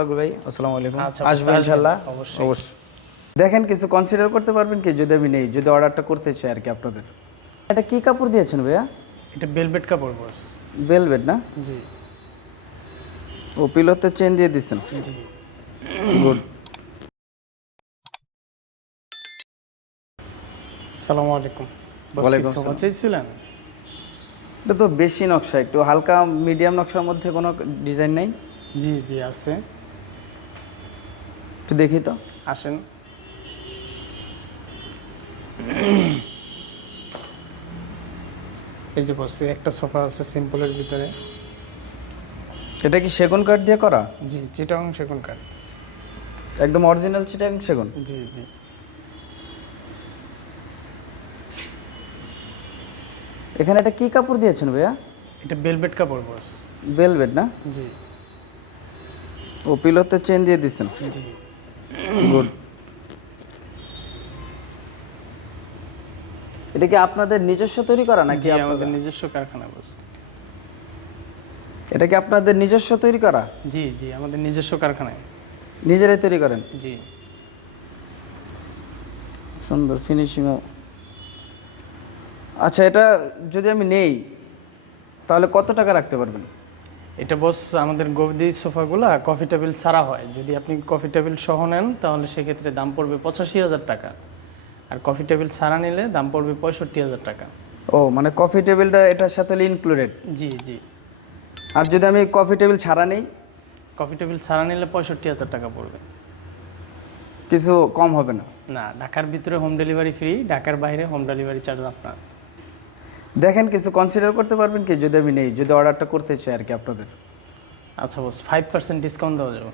লাগবে ভাই। আসসালামু আলাইকুম। আচ্ছা, আসবেন আসবেন, ইনশাল্লাহ অবশ্যই। অবশ্যই। দেখেন কিছু কনসিডার করতে পারবেন কি? যদি আমি নেই যদি অর্ডারটা করতে চাই আর কি আপনাদের। এটা কি কাপড় দিয়েছেন ভাইয়া? এটা বেলভেট কাপড় বস ভেলভেট না? জি। ও পিলোতে চেন দিয়ে দিচ্ছেন জি। গুড আসসালামু আলাইকুম। ওয়ালাইকুম আসসালাম। চাইছিলেন? এটা তো বেশি নকশা একটু হালকা মিডিয়াম নকশার মধ্যে কোনো ডিজাইন নাই? জি জি আছে। একটু দেখি তো। আসেন। এই যে বসছি একটা সোফা আছে সিম্পলের ভিতরে। এটা কি সেগুন কাঠ দিয়ে করা? জি চিটাং সেগুন কাঠ। একদম অরিজিনাল চিটাং সেগুন? জি জি। এখানে এটা কি কাপড় দিয়েছেন ভাইয়া? এটা বেলভেট কাপড় বস ভেলভেট না? জি। ও পিলোতে চেন দিয়ে দিচ্ছেন জি। গুড এটা কি আপনাদের নিজস্ব তৈরি করা নাকি আমাদের নিজস্ব কারখানা বস এটা কি আপনাদের নিজস্ব তৈরি করা? জি জি আমাদের নিজস্ব কারখানায়। নিজেরাই তৈরি করেন? জি। সুন্দর ফিনিশিংও আচ্ছা এটা যদি আমি নেই তাহলে কত টাকা রাখতে পারবেন? এটা বস আমাদের গদি সোফাগুলা কফি টেবিল ছাড়া হয়। যদি আপনি কফি টেবিল সহ নেন তাহলে সেক্ষেত্রে দাম পড়বে পঁচাশি হাজার টাকা। আর কফি টেবিল ছাড়া নিলে দাম পড়বে পঁয়ষট্টি হাজার টাকা। ও মানে কফি টেবিলটা এটার সাথে ইনক্লুডেড জি জি। আর যদি আমি কফি টেবিল ছাড়া নেই? কফি টেবিল ছাড়া নিলে পঁয়ষট্টি হাজার টাকা পড়বে। কিছু কম হবে না? না ঢাকার ভিতরে হোম ডেলিভারি ফ্রি ঢাকার বাইরে হোম ডেলিভারি চার্জ আপনার। দেখেন কিছু কনসিডার করতে পারবেন কি? যদি আমি নেই যদি অর্ডারটা করতে চাই আর কি আপনাদের। আচ্ছা বস ফাইভ পার্সেন্ট ডিসকাউন্ট দেওয়া যাবে।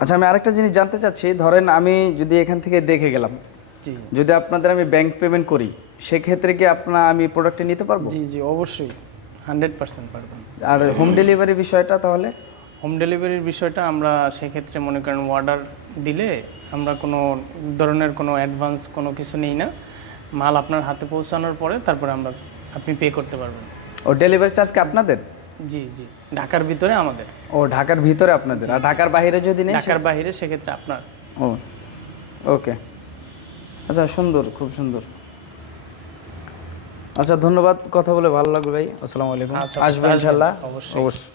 আচ্ছা আমি আরেকটা জিনিস জানতে চাচ্ছি। ধরেন আমি যদি এখান থেকে দেখে গেলাম যদি আপনাদের আমি ব্যাংক পেমেন্ট করি সেক্ষেত্রে কি আপনার আমি প্রোডাক্টটা নিতে পারব? জি জি অবশ্যই। হান্ড্রেড পার্সেন্ট পারবেন। আর হোম ডেলিভারি বিষয়টা তাহলে? হোম ডেলিভারির বিষয়টা আমরা সেক্ষেত্রে মনে করেন অর্ডার দিলে আমরা কোনো ধরনের কোনো অ্যাডভান্স কোনো কিছু নেই না। মাল আপনার হাতে পৌঁছানোর পরে তারপরে আমরা আপনি পে করতে পারবেন। ও ডেলিভারি চার্জ কি আপনাদের? জি জি। ঢাকার ভিতরে আমাদের। ও ঢাকার ভিতরে আপনাদের। আর ঢাকার বাইরে যদি নেই ঢাকার বাইরে সেক্ষেত্রে আপনার। ও ওকে। আচ্ছা সুন্দর খুব সুন্দর। আচ্ছা ধন্যবাদ। কথা বলে ভালো লাগল ভাই। আসসালামু আলাইকুম। আচ্ছা, আসবেন। ইনশাল্লাহ। অবশ্যই। অবশ্যই।